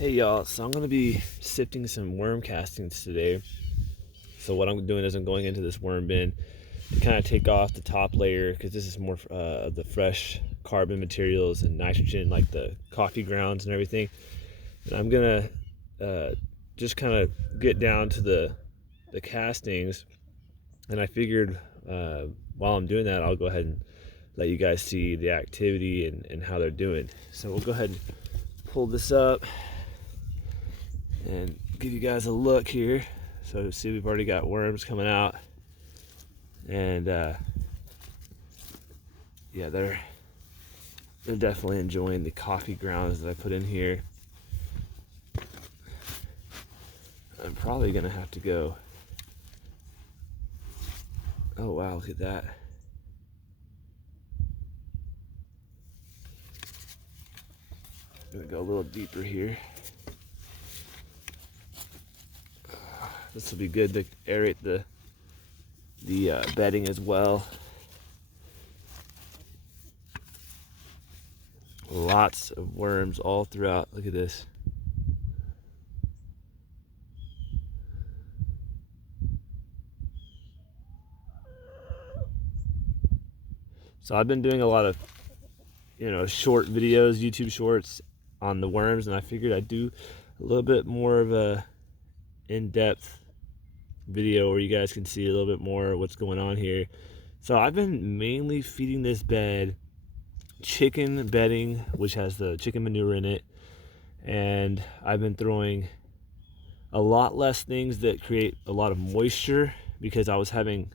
Hey y'all, so I'm going to be sifting some worm castings today. So what I'm doing is I'm going into this worm bin to kind of take off the top layer, because this is more of the fresh carbon materials and nitrogen, like the coffee grounds and everything. And I'm going to just kind of get down to the castings. And I figured while I'm doing that, I'll go ahead and let you guys see the activity and how they're doing. So we'll go ahead and pull this up and give you guys a look here. So see, we've already got worms coming out, and yeah, they're definitely enjoying the coffee grounds that I put in here. I'm probably gonna have to go. Oh wow, look at that. I'm gonna go a little deeper here. This will be good to aerate the bedding as well. Lots of worms all throughout. Look at this. So I've been doing a lot of, short videos, YouTube shorts on the worms, and I figured I'd do a little bit more of a in-depth video where you guys can see a little bit more of what's going on here. So I've been mainly feeding this bed chicken bedding, which has the chicken manure in it, and I've been throwing a lot less things that create a lot of moisture, because I was having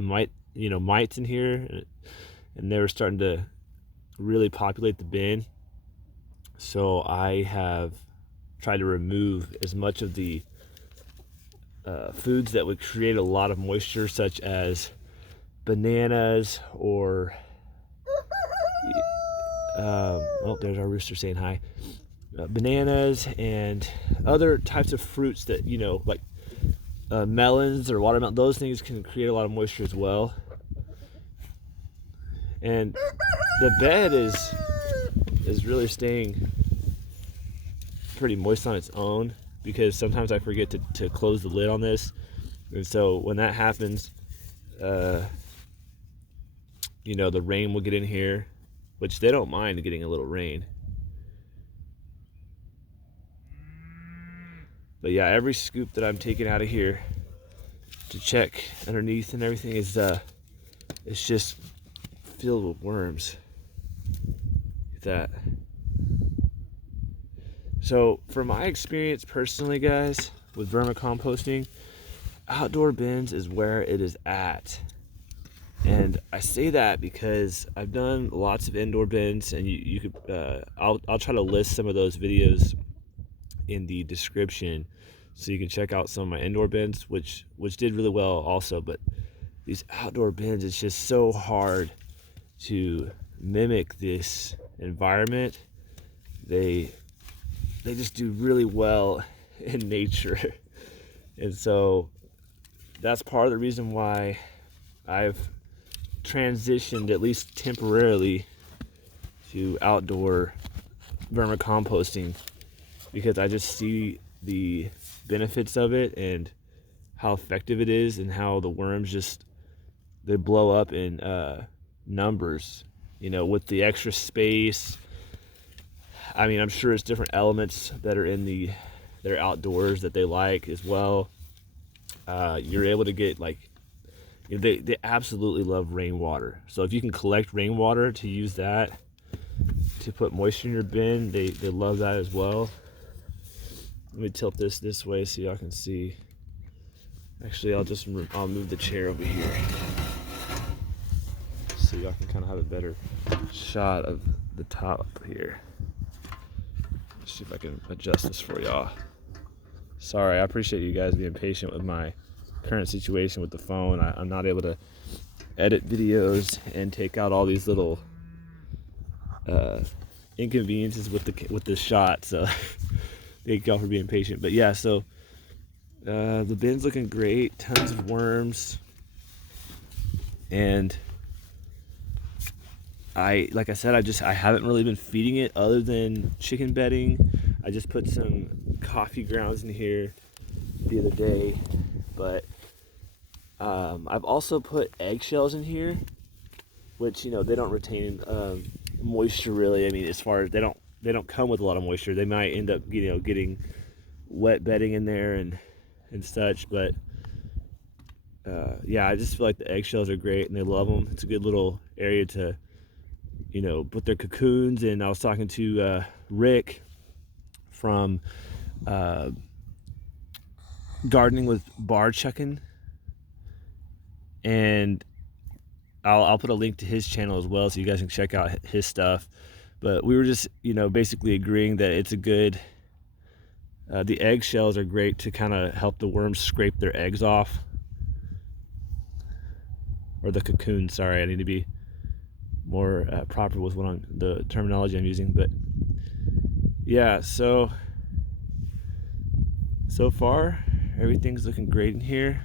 mites in here, and they were starting to really populate the bin. So I have tried to remove as much of the foods that would create a lot of moisture, such as bananas or oh, there's our rooster saying hi. Bananas and other types of fruits that, like melons or watermelon. Those things can create a lot of moisture as well. And the bed is really staying pretty moist on its own, because sometimes I forget to close the lid on this, and so when that happens, the rain will get in here, which they don't mind getting a little rain. But yeah, every scoop that I'm taking out of here to check underneath and everything is it's just filled with worms. Look at that. So from my experience personally, guys, with vermicomposting, outdoor bins is where it is at. And I say that because I've done lots of indoor bins, and you could I'll try to list some of those videos in the description, so you can check out some of my indoor bins, which did really well also. But these outdoor bins, it's just so hard to mimic this environment. They just do really well in nature. And so that's part of the reason why I've transitioned, at least temporarily, to outdoor vermicomposting, because I just see the benefits of it and how effective it is, and how the worms they blow up in numbers, with the extra space. I mean, I'm sure it's different elements that are in they're outdoors that they like as well. You're able to get, like, they absolutely love rainwater. So if you can collect rainwater to use that to put moisture in your bin, they love that as well. Let me tilt this way so y'all can see. Actually, I'll move the chair over here so y'all can kind of have a better shot of the top here. Let's see if I can adjust this for y'all. Sorry, I appreciate you guys being patient with my current situation with the phone. I'm not able to edit videos and take out all these little inconveniences with the shot. So thank y'all for being patient. But yeah, so the bin's looking great. Tons of worms, and like I said, I haven't really been feeding it other than chicken bedding. I just put some coffee grounds in here the other day, but I've also put eggshells in here, which, you know, they don't retain moisture really. I mean, as far as they don't come with a lot of moisture. They might end up, you know, getting wet bedding in there and such, but yeah, I just feel like the eggshells are great and they love them. It's a good little area to, you know, put their cocoons. And I was talking to Rick from Gardening with Bar Chuckin', and I'll put a link to his channel as well so you guys can check out his stuff. But we were just, you know, basically agreeing that it's a good, the eggshells are great to kind of help the worms scrape their eggs off. Or the cocoon, sorry, I need to be more proper with the terminology I'm using. But yeah, so far everything's looking great in here.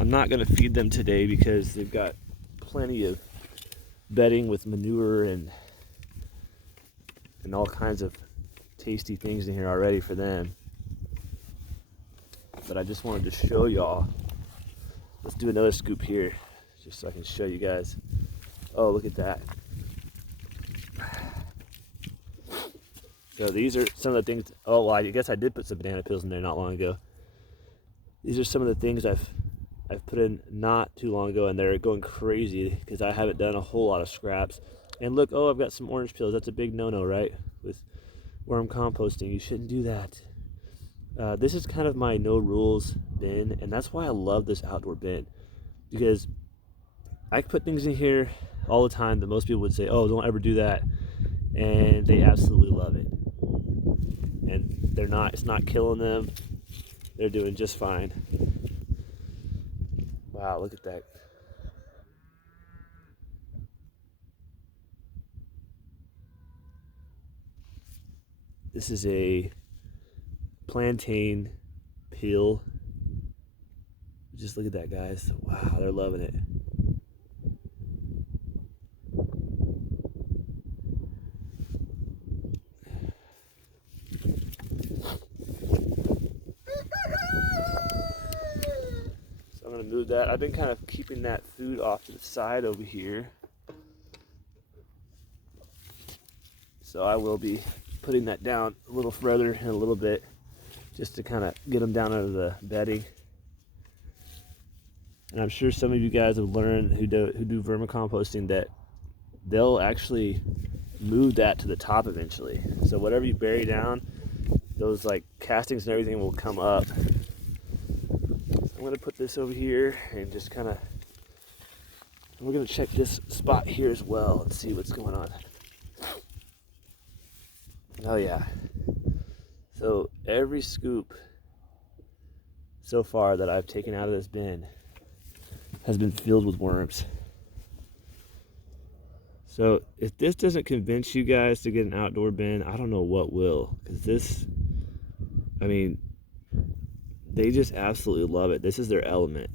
I'm not going to feed them today because they've got plenty of bedding with manure and all kinds of tasty things in here already for them. But I just wanted to show y'all. Let's do another scoop here just so I can show you guys. Oh, look at that. So these are some of the things. Oh, well, I guess I did put some banana peels in there not long ago. These are some of the things I've put in not too long ago, and they're going crazy because I haven't done a whole lot of scraps. And look, oh, I've got some orange peels. That's a big no-no, right? With worm composting, you shouldn't do that. This is kind of my no rules bin, and that's why I love this outdoor bin, because I put things in here all the time that most people would say, oh, don't ever do that, and they absolutely love it. And it's not killing them. They're doing just fine. Wow, look at that. This is a plantain peel. Just look at that, guys. Wow, they're loving it. So I'm gonna move that. I've been kind of keeping that food off to the side over here. So I will be putting that down a little further in a little bit, just to kind of get them down out of the bedding. And I'm sure some of you guys have learned who do vermicomposting that they'll actually move that to the top eventually. So whatever you bury down, those like castings and everything will come up. So I'm gonna put this over here and just kind of, we're gonna check this spot here as well and see what's going on. Oh yeah. So every scoop so far that I've taken out of this bin has been filled with worms. So if this doesn't convince you guys to get an outdoor bin, I don't know what will. Because this, I mean, they just absolutely love it. This is their element.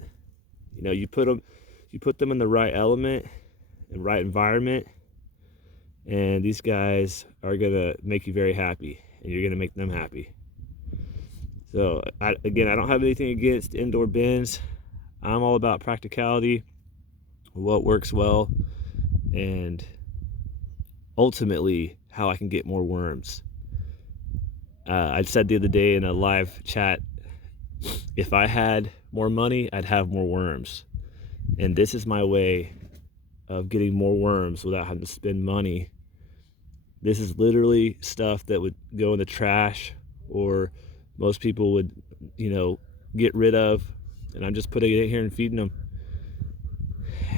You know, you put them in the right element and right environment, and these guys are gonna make you very happy, and you're gonna make them happy. So again, I don't have anything against indoor bins. I'm all about practicality, what works well, and ultimately how I can get more worms. I said the other day in a live chat, if I had more money, I'd have more worms. And this is my way of getting more worms without having to spend money. This is literally stuff that would go in the trash, or most people would, you know, get rid of. And I'm just putting it in here and feeding them.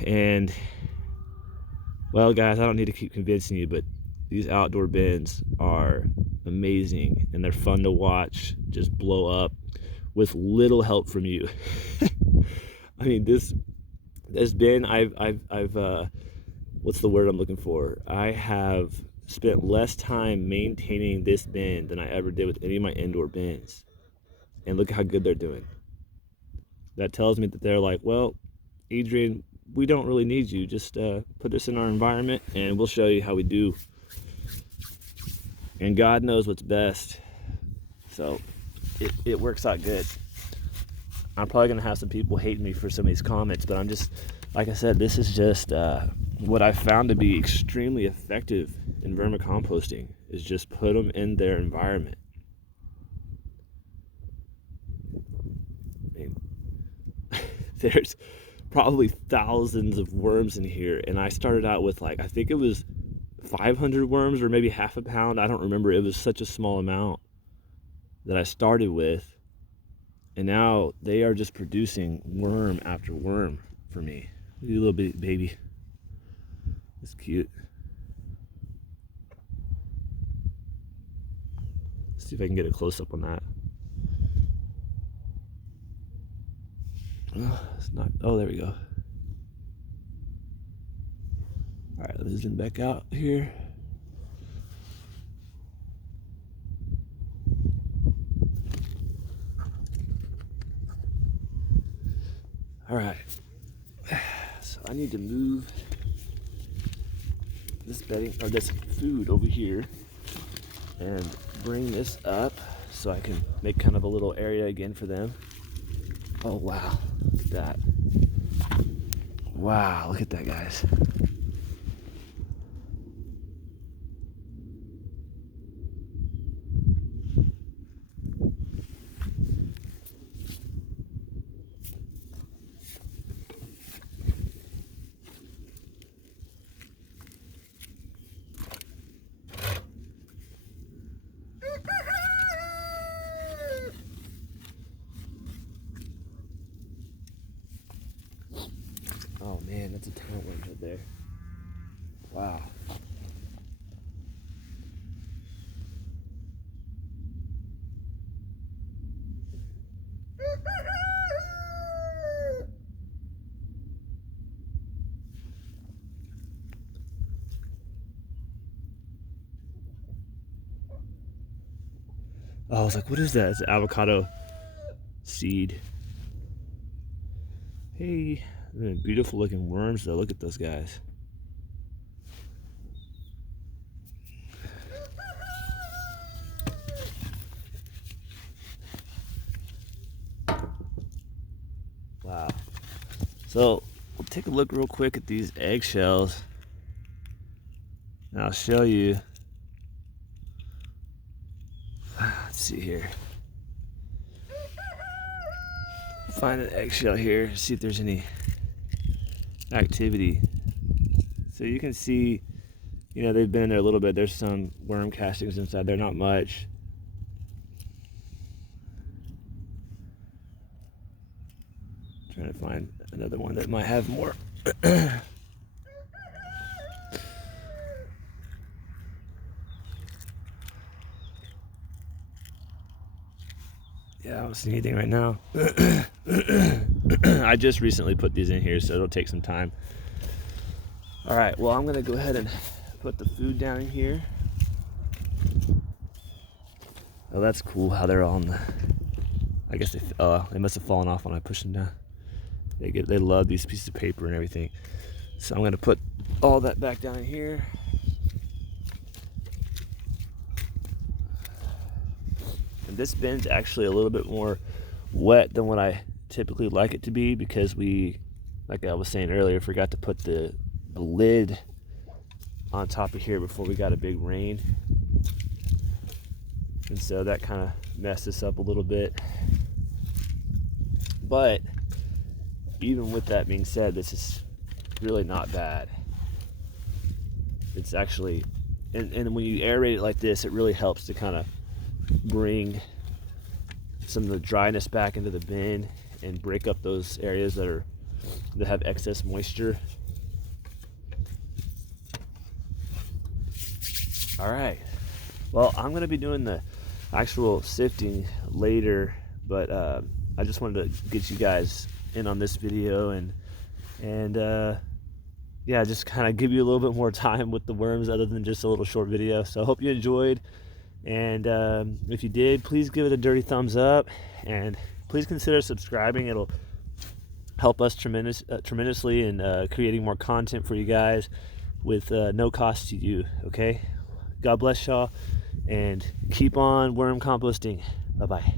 And, well, guys, I don't need to keep convincing you, but these outdoor bins are amazing, and they're fun to watch just blow up with little help from you. I mean, this bin, I've what's the word I'm looking for? I have spent less time maintaining this bin than I ever did with any of my indoor bins. And look how good they're doing. That tells me that they're like, well, Adrian, we don't really need you. Just put this in our environment and we'll show you how we do. and God knows what's best. So it works out good. I'm probably gonna have some people hating me for some of these comments, but I'm just, like I said, this is just what I found to be extremely effective in vermicomposting, is just put them in their environment. I mean, there's probably thousands of worms in here, and I started out with, like, I think it was 500 worms or maybe half a pound. I don't remember. It was such a small amount that I started with, and now they are just producing worm after worm for me. Look at a little bit baby. It's cute. Let's see if I can get a close up on that. Oh, it's not. Oh, there we go. All right, let's zoom back out here. All right, so I need to move this bedding, or this food, over here and bring this up so I can make kind of a little area again for them. Oh wow, look at that. Wow, look at that, guys. Oh man, that's a ton of worms right there. Wow. Oh, I was like, what is that? It's an avocado seed. Hey, they're beautiful looking worms though. Look at those guys. Wow. So we'll take a look real quick at these eggshells, and I'll show you. Let's see here. Find an eggshell here, see if there's any activity. So you can see, you know, they've been in there a little bit. There's some worm castings inside there, not much. Trying to find another one that might have more. Yeah, I don't see anything right now. I just recently put these in here, so it'll take some time. All right, well, I'm gonna go ahead and put the food down in here. Oh, that's cool how they're all on the, I guess they must have fallen off when I pushed them down. They love these pieces of paper and everything. So I'm gonna put all that back down here. And this bin's actually a little bit more wet than what I typically like it to be, because we, like I was saying earlier, forgot to put the lid on top of here before we got a big rain. And so that kind of messed us up a little bit. But even with that being said, this is really not bad. It's actually, and when you aerate it like this, it really helps to kind of bring some of the dryness back into the bin and break up those areas that have excess moisture. All right, well, I'm gonna be doing the actual sifting later, but I just wanted to get you guys in on this video and yeah, just kind of give you a little bit more time with the worms other than just a little short video. So I hope you enjoyed, and if you did, please give it a dirty thumbs up, and please consider subscribing. It'll help us tremendously in creating more content for you guys with no cost to you. Okay, God bless y'all, and keep on worm composting. Bye-bye.